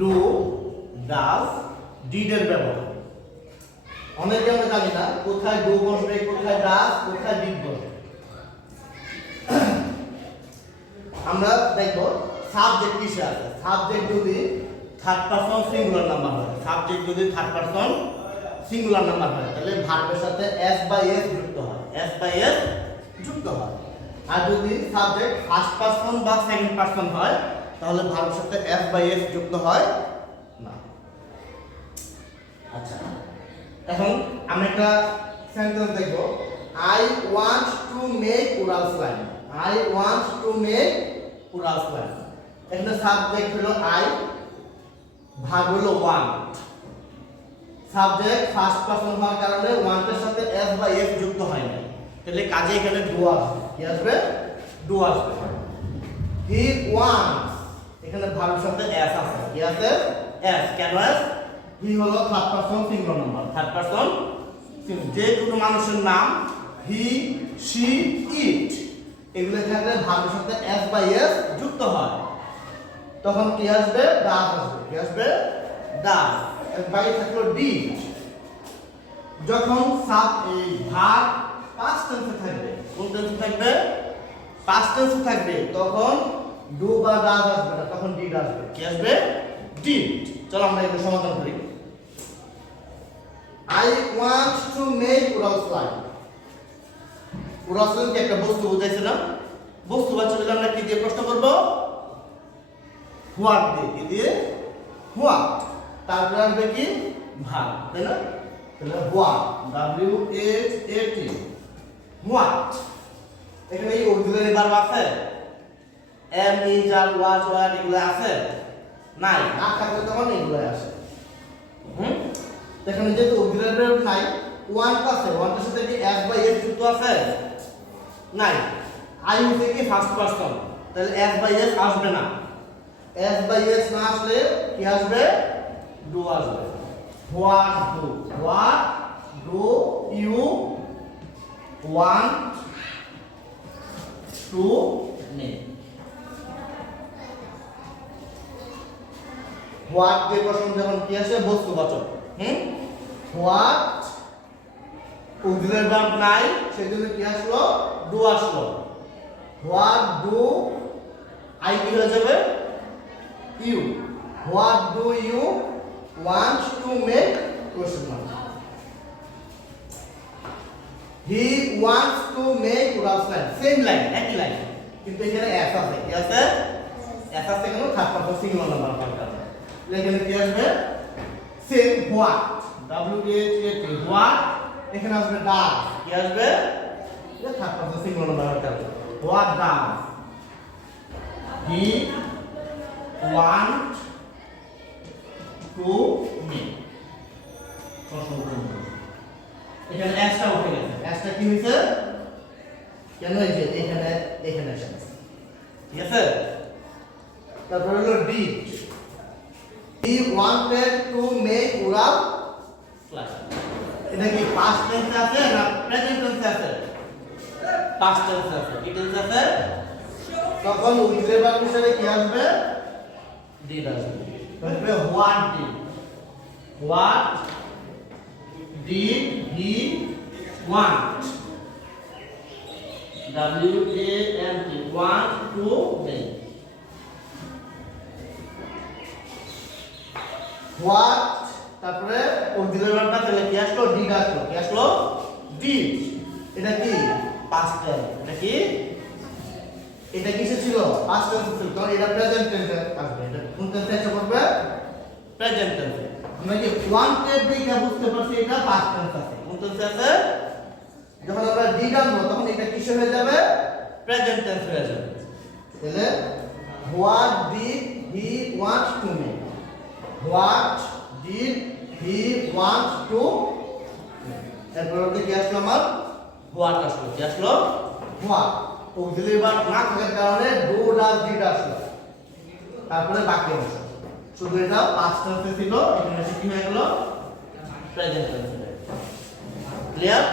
Do does did এর ব্যবহার। অনেকে আমরা জানি না কোথায় ডু বসবে, কোথায় ডাজ, কোথায় ডিড বসবে। আমরা দেখব সাবজেক্ট কিসে আছে। সাবজেক্ট যদি থার্ড পারসন সিঙ্গুলার নাম্বার হয়, সাবজেক্ট যদি থার্ড পারসন সিঙ্গুলার নাম্বার হয় তাহলে ভার্বের সাথে এস বাই এস যুক্ত হয়, এস বাই এস যুক্ত হয়। আর যদি সাবজেক্ট ফার্স্ট পারসন বা সেকেন্ড পারসন হয় তাহলে ভার্বের সাথে এস বাই এস যুক্ত হয় না। আচ্ছা, এখন আমরা একটা সেন্টেন্স দেখব। আই ওয়ান্ট টু মেক উড়াল slime. I want to make উড়াল স্লাইম। এখানে সাবজেক্ট হলো আই, ভার্ব হলো ওয়ান্ট। সাবজেক্ট ফার্স্ট পারসন হওয়ার কারণে ওয়ান্ট এর সাথে এস বা এস যুক্ত হয় না, তাহলে কাজে এখানে ডু আসবে। কি আসবে? ডু আসবে। হি ওয়ান্টস, এখানে ভার্বের সাথে এস আছে। কি আছে? এস। কেন এস? হি হলো third person singular number. Third person যে কোনো মানুষের নাম হি, শি, ইট এগুলো থাকলে ভার্বের সাথে এস বা এস যুক্ত হয়, তখন কি আসবে? ডাজ আসবে। কি আসবে? ডাজ। এর বাইরে থাকলো ডিড। যখন ভার্ব পাস্ট টেন্সে থাকবে, কোন টেন্সে থাকবে? পাস্ট টেন্সে থাকবে, তখন ডু বা ডাজ আসবে না, তখন ডিড আসবে। কি আসবে? ডিড। চলো আমরা এগুলো সমাধান করি। I want to make উড়াল স্লাইম। উড়াল স্লাইম কি একটা বস্তু বুঝাইছিলাম? বস্তুবাচক হলে আমরা কি দিয়ে প্রশ্ন করব? হোয়াট দিয়ে। কি দিয়ে? হোয়াট। তারপরে আসবে কি? ভার্ব, তাই না? তাহলে what, W H A T, what. এখানে এই অক্সিলারি ভার্ব আছে? Am, is, are, was, were এগুলো আছে? নাই। না থাকলে তখন এগুলো আসে। এখানে যেহেতু অক্সিলারি ভার্ব নাই, ওয়ান্ট আছে, ওয়ান্টের সাথে কি এস বাই এস যুক্ত আছে? নাই। আই হচ্ছে কি ফার্স্ট পারসন, তাহলে এস বাই এস আসবে না। এস বাই এস না আসলে কি আসবে? ডু আসবে। What do, what do you want to make. What যে প্রশ্ন যখন কি আসে? বস্তুবাচক। হোয়াট অক্সিলারি ভার্ব নাই, সেজন্য কি আসলো? ডু আসলো। হোয়াট ডু আই কি হয়ে যাবে? You. What do you want to make question mark. He wants to make উড়াল স্লাইম। সেম লাইন, একই লাইন, কিন্তু এখানে এস আছে। কি আছে? এস আছে কেন? থার্ড পারসন সিঙ্গুলার নাম্বার হওয়ার কারণে। এখানে কি আসবে? Same what, W H A T, what. এখানে আসবে ডাজ। কি আসবে? এটা থার্ড পারসন সিঙ্গুলার নাম্বার হওয়ার কারণে। What does he want to make. এখানে এসটা উঠে গেছে। এসটা কি হয়েছে? কেন? এই যে এখানে এখানে এসেছে। ঠিক আছে? তারপর হলো did. He wanted to make উড়াল স্লাইম। এটা কি পাস্ট টেন্সে আছে না প্রেজেন্ট টেন্সে আছে? পাস্ট টেন্সে আছে। কি টেন্সে আছে? তখন অক্সিলারি ভার্ব হিসেবে কি আসবে? ডিড আসবে। তাহলে what did, what did he want, W A N T, want to make. What তারপরে অক্সিলারি ভার্বটা তাহলে কি আসলো? ডিড আসলো। কি আসলো? ডিড। এটা কি? Past tense. এটা কি? এটা কিসে ছিল? পাস্ট টেন্সে ছিল, কারণ এটা প্রেজেন্ট টেন্সে আসবে। এটা কোন টেন্সে এসে পড়বে? প্রেজেন্ট টেন্সে। আমরা কি ওয়ান্টেড দেখে বুঝতে পারছি এটা পাস্ট টেন্স আছে। কোন টেন্সে আছে? যখন আমরা ডিড আনবো তখন এটা কিসে হয়ে যাবে? প্রেজেন্ট টেন্স হয়ে যাবে। তাহলে what did he want to make, what did he want to. এরপর কি আসলো? আমার হোয়াট আসলো। কি আসলো? হোয়াট। অক্সিলারি ভার্ব না থাকার কারণে ডু ডাজ ডিড আসলো। তারপরে বাকি অংশ শুধু এটা পাস্ট টেন্সে ছিল, এখানে এসে কি হয়ে গেল? প্রেজেন্ট টেন্সে। ক্লিয়ার?